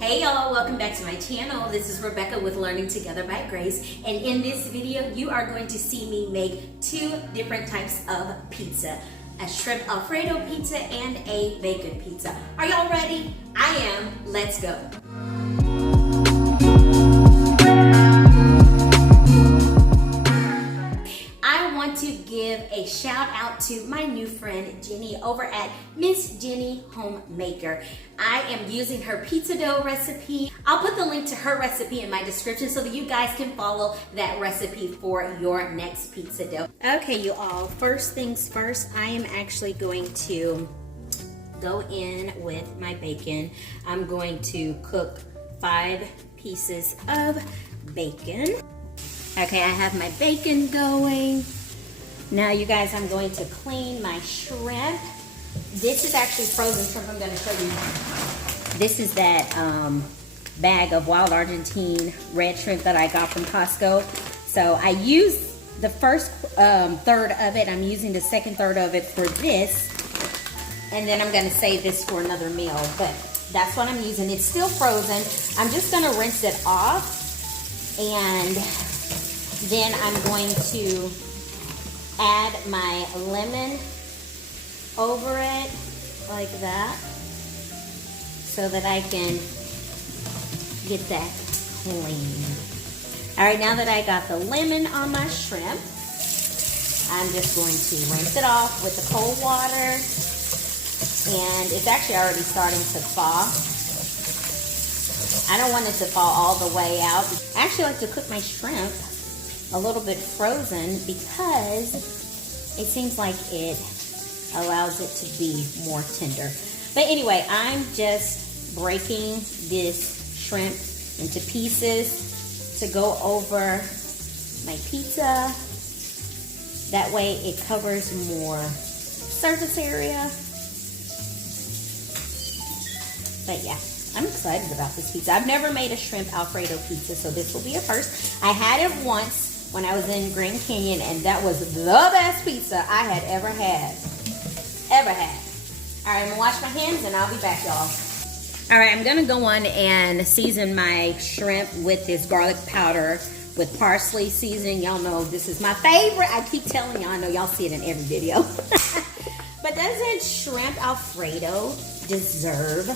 Hey y'all, welcome back to my channel. This is Rebecca with Learning Together by Grace, and in this video you are going to see me make two different types of pizza, a shrimp Alfredo pizza and a bacon pizza. Are y'all ready? I am. Let's go. I want to give a shout out to my new friend Jenny over at Miss Jenny Homemaker. I am using her pizza dough recipe. I'll put the link to her recipe in my description so that you guys can follow that recipe for your next pizza dough. Okay, you all, first things first, I am actually going to go in with my bacon. I'm going to cook 5 pieces of bacon. Okay, I have my bacon going. Now you guys, I'm going to clean my shrimp. This is actually frozen shrimp. I'm going to show you. This is that bag of wild Argentine red shrimp that I got from Costco. So I used the first third of it. I'm using the second third of it for this. And then I'm going to save this for another meal. But that's what I'm using. It's still frozen. I'm just going to rinse it off. And then I'm going to add my lemon over it like that so that I can get that clean. All right, now that I got the lemon on my shrimp, I'm just going to rinse it off with the cold water. And it's actually already starting to thaw. I don't want it to thaw all the way out. I actually like to cook my shrimp a little bit frozen because it seems like it allows it to be more tender. But anyway, I'm just breaking this shrimp into pieces to go over my pizza. That way it covers more surface area. But yeah, I'm excited about this pizza. I've never made a shrimp Alfredo pizza, so this will be a first. I had it once when I was in Grand Canyon, and that was the best pizza I had ever had. All right, I'm gonna wash my hands and I'll be back, y'all. All right, I'm gonna go on and season my shrimp with this garlic powder with parsley seasoning. Y'all know this is my favorite. I keep telling y'all, I know y'all see it in every video. But doesn't shrimp Alfredo deserve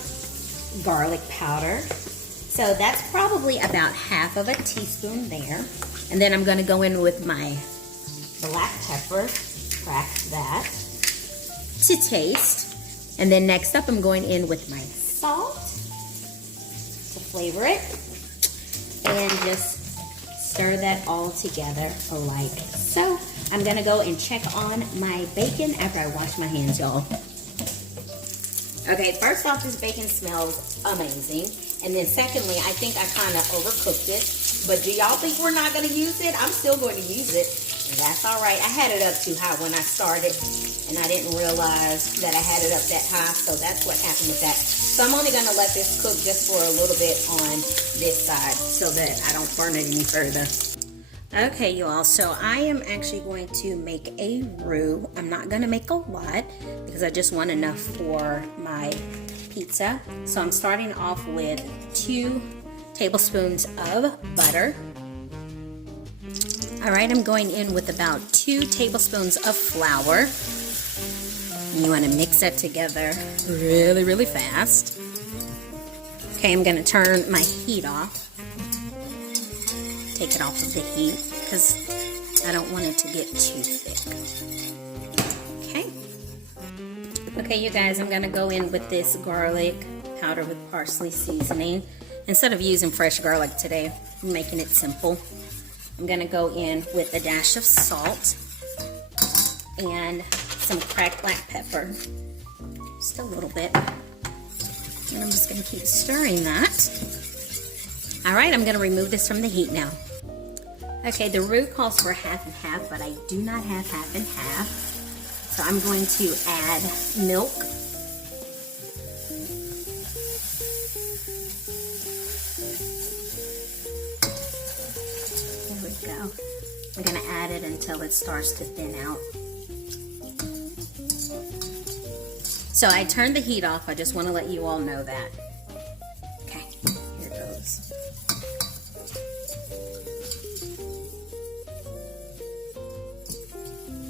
garlic powder? So that's probably about half of a teaspoon there. And then I'm gonna go in with my black pepper, crack that to taste. And then next up, I'm going in with my salt to flavor it. And just stir that all together like so. I'm gonna go and check on my bacon after I wash my hands, y'all. Okay, first off, this bacon smells amazing. And then secondly, I think I kind of overcooked it. But do y'all think we're not going to use it? I'm still going to use it. And that's all right. I had it up too high when I started. And I didn't realize that I had it up that high. So that's what happened with that. So I'm only going to let this cook just for a little bit on this side so that I don't burn it any further. Okay, you all, so I am actually going to make a roux. I'm not going to make a lot because I just want enough for my pizza. So I'm starting off with 2 tablespoons of butter. All right, I'm going in with about 2 tablespoons of flour. You want to mix that together really, really fast. Okay, I'm going to turn my heat off. Take it off of the heat because I don't want it to get too thick. Okay, you guys, I'm gonna go in with this garlic powder with parsley seasoning. Instead of using fresh garlic today, I'm making it simple. I'm gonna go in with a dash of salt and some cracked black pepper. Just a little bit. And I'm just gonna keep stirring that. All right, I'm gonna remove this from the heat now. Okay, the roux calls for half and half, but I do not have half and half. So I'm going to add milk. There we go. I'm going to add it until it starts to thin out. So I turned the heat off. I just want to let you all know that. Okay. pizzas.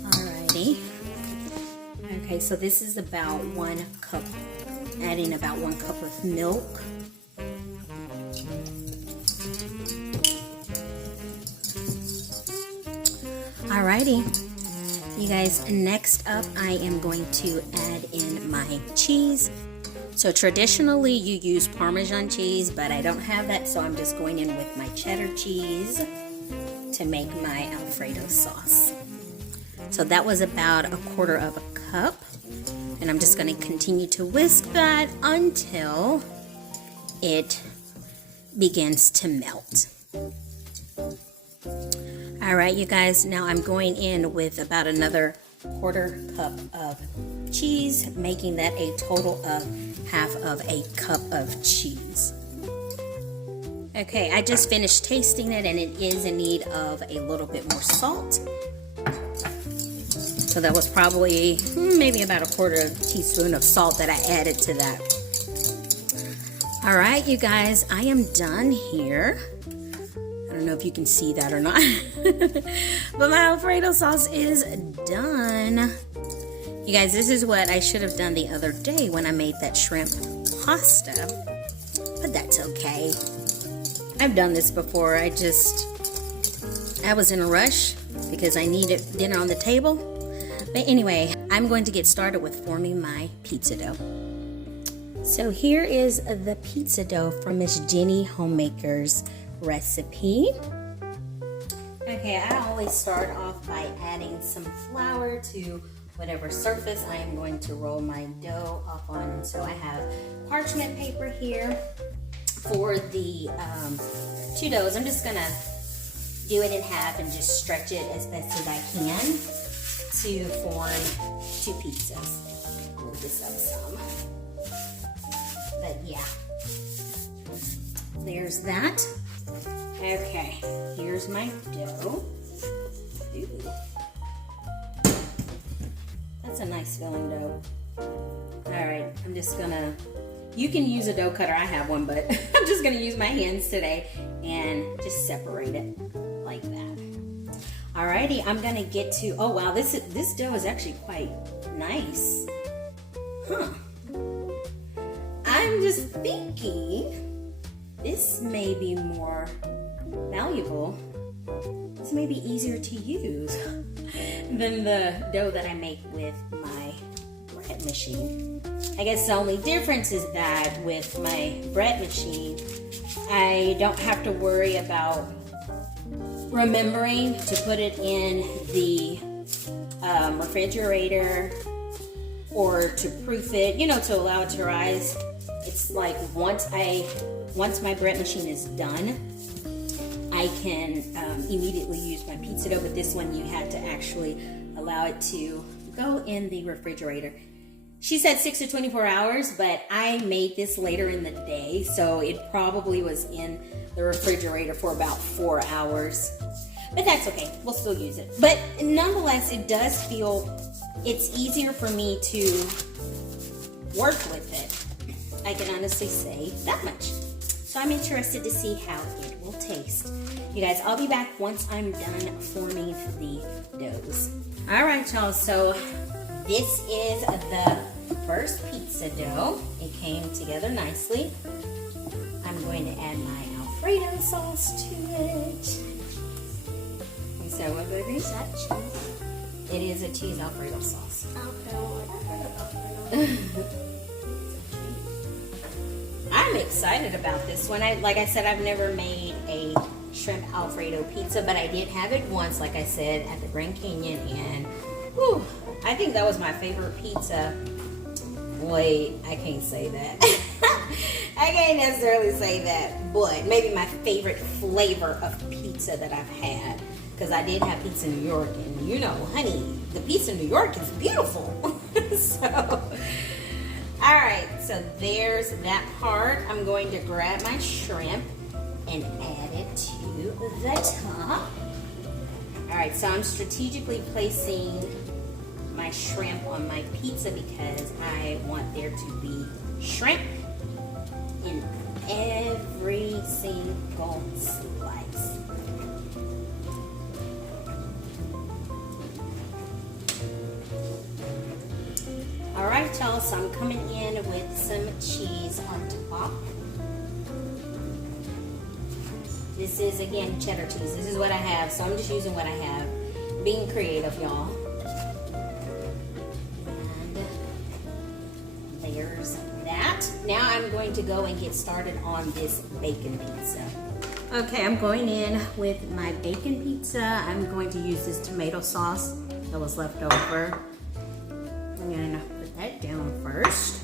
Alrighty. Okay, so this is about 1 cup, adding about 1 cup of milk. Alrighty, you guys, next up I am going to add in my cheese. So traditionally you use Parmesan cheese, but I don't have that, so I'm just going in with my cheddar cheese to make my Alfredo sauce. So that was about 1/4 of a cup, and I'm just going to continue to whisk that until it begins to melt. Alright, you guys, now I'm going in with about another 1/4 cup of cheese, making that a total of 1/2 cup of cheese. Okay, I just finished tasting it, and it is in need of a little bit more salt. So that was probably maybe about 1/4 teaspoon of salt that I added to that. Alright, you guys, I am done here. I don't know if you can see that or not. But my Alfredo sauce is done. You guys, this is what I should have done the other day when I made that shrimp pasta. But that's okay. I've done this before. I was in a rush because I needed dinner on the table. But anyway, I'm going to get started with forming my pizza dough. So here is the pizza dough from Miss Jenny Homemaker's recipe. Okay, I always start off by adding some flour to whatever surface I am going to roll my dough up on. So I have parchment paper here for the 2 doughs. I'm just gonna do it in half and just stretch it as best as I can to form 2 pizzas. Move this up some. But yeah, there's that. Okay, here's my dough. Ooh. That's a nice filling dough. Alright, I'm just gonna, you can use a dough cutter, I have one, but I'm just gonna use my hands today and just separate it like that. Alrighty, I'm gonna get to, oh wow, this dough is actually quite nice. Huh. I'm just thinking this may be more valuable. This may be easier to use than the dough that I make with my bread machine. I guess the only difference is that with my bread machine, I don't have to worry about remembering to put it in the refrigerator or to proof it, you know, to allow it to rise. It's like once my bread machine is done, I can immediately use my pizza dough, but this one you had to actually allow it to go in the refrigerator. She said 6 to 24 hours, but I made this later in the day, so it probably was in the refrigerator for about 4 hours. But that's okay, we'll still use it. But nonetheless, it does feel, it's easier for me to work with it. I can honestly say that much. So I'm interested to see how it will taste. You guys, I'll be back once I'm done forming the doughs. All right, y'all, so this is the first pizza dough. It came together nicely. I'm going to add my Alfredo sauce to it. Is that what, baby? Is that cheese? It is a cheese Alfredo sauce. Alfredo. I'm excited about this one. Like I said, I've never made a shrimp Alfredo pizza, but I did have it once, like I said, at the Grand Canyon, and whew, I think that was my favorite pizza. Wait, I can't say that. I can't necessarily say that, but maybe my favorite flavor of pizza that I've had, because I did have pizza in New York, and you know, honey, the pizza in New York is beautiful. So, all right, so there's that part. I'm going to grab my shrimp and add it to the top. All right, so I'm strategically placing my shrimp on my pizza because I want there to be shrimp in every single slice. All right, y'all, so I'm coming in with some cheese on top. This is, again, cheddar cheese. This is what I have, so I'm just using what I have. Being creative, y'all. And there's that. Now I'm going to go and get started on this bacon pizza. Okay, I'm going in with my bacon pizza. I'm going to use this tomato sauce that was left over. I'm gonna put that down first.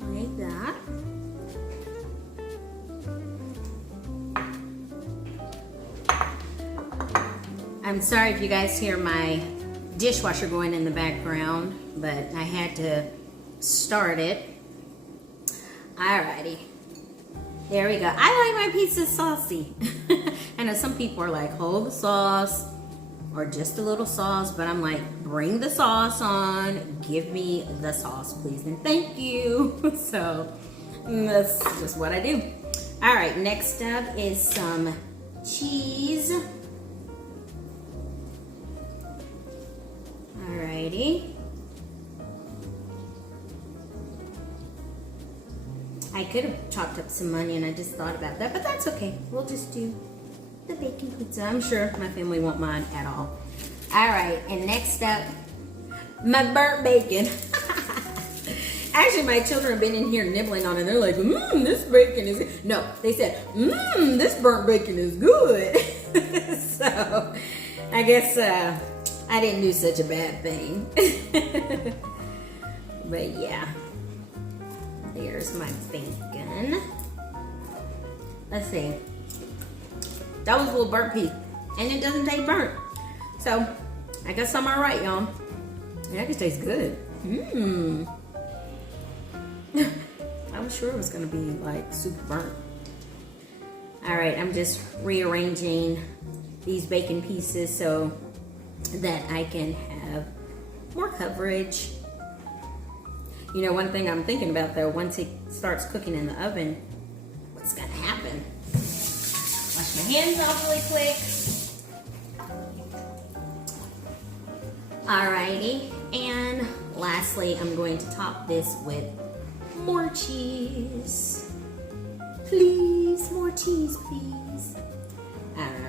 Like that. I'm sorry if you guys hear my dishwasher going in the background, but I had to start it. Alrighty. There we go. I like my pizza saucy. I know some people are like, hold the sauce or just a little sauce, but I'm like, bring the sauce on. Give me the sauce, please, and thank you. So that's just what I do. All right, next up is some cheese. Alrighty. I could have chopped up some onion. I just thought about that, but that's okay. We'll just do the bacon pizza. I'm sure my family won't mind at all. All right, and next up, my burnt bacon. Actually, my children have been in here nibbling on it. They're like, this bacon is good. No, they said, this burnt bacon is good. So, I guess I didn't do such a bad thing. But yeah, there's my bacon. Let's see. That was a little burnt piece, and it doesn't taste burnt. So, I guess I'm all right, y'all. It actually tastes good. I was sure it was gonna be like super burnt. All right, I'm just rearranging these bacon pieces so that I can have more coverage. You know, one thing I'm thinking about though, once it starts cooking in the oven, what's gonna happen? Wash my hands off really quick. Alrighty, and lastly, I'm going to top this with more cheese. Please, more cheese, please. I don't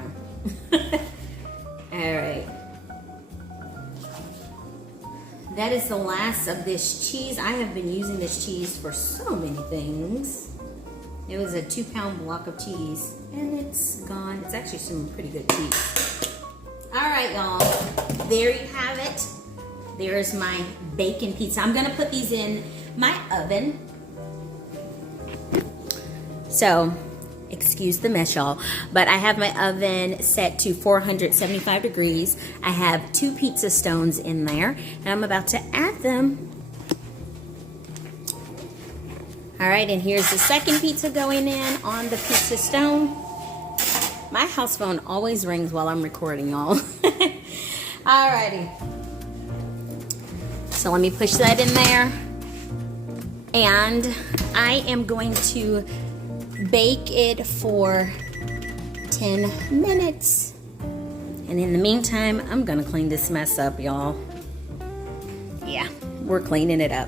know. Alright. That is the last of this cheese. I have been using this cheese for so many things. It was a 2-pound block of cheese, and it's gone. It's actually some pretty good cheese. All right, y'all. There you have it. There's my bacon pizza. I'm gonna put these in my oven. So, excuse the mess, y'all, but I have my oven set to 475 degrees. I have 2 pizza stones in there, and I'm about to add them. All right, and here's the second pizza going in on the pizza stone. My house phone always rings while I'm recording, y'all. Alrighty. So let me push that in there. And I am going to bake it for 10 minutes. And in the meantime, I'm gonna clean this mess up, y'all. Yeah, we're cleaning it up.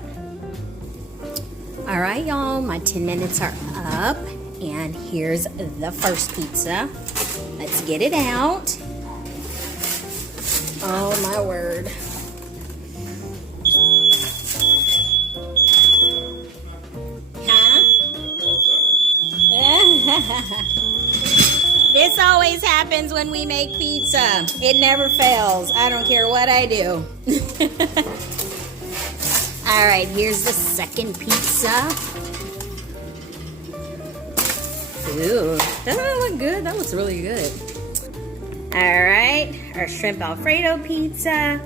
All right, y'all, my 10 minutes are up. And here's the first pizza. Let's get it out. Oh my word. Huh? This always happens when we make pizza. It never fails. I don't care what I do. All right, here's the second pizza. Ooh, doesn't that look good? That looks really good. All right, our shrimp Alfredo pizza,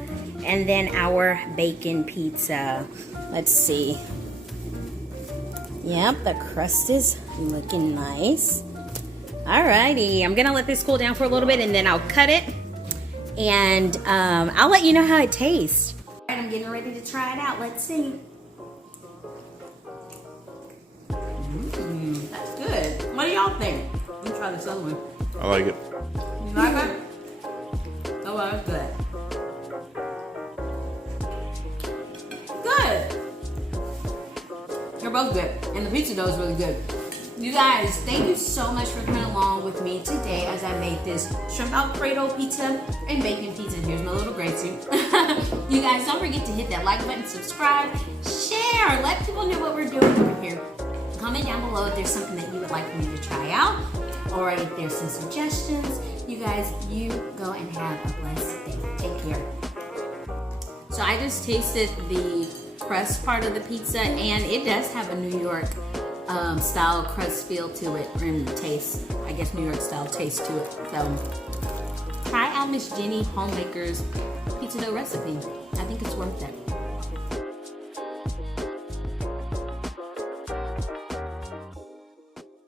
and then our bacon pizza. Let's see. Yep, the crust is looking nice. All righty, I'm gonna let this cool down for a little bit, and then I'll cut it, and I'll let you know how it tastes. All right, I'm getting ready to try it out. Let's see. y'all think? Let me try this other one. I like it. You like it? Oh, well, that's good. Good. They're both good. And the pizza dough is really good. You guys, thank you so much for coming along with me today as I made this shrimp Alfredo pizza and bacon pizza. Here's my little Gracie. You guys, don't forget to hit that like button, subscribe, share, let people know what we're doing over here. Comment down below if there's something that you would like for me to try out or if there's some suggestions. You guys, you go and have a blessed day. Take care. So I just tasted the crust part of the pizza, and it does have a New York style crust feel to it, and taste, I guess New York style taste to it. So try out Miss Jenny Homemaker's pizza dough recipe. I think it's worth it.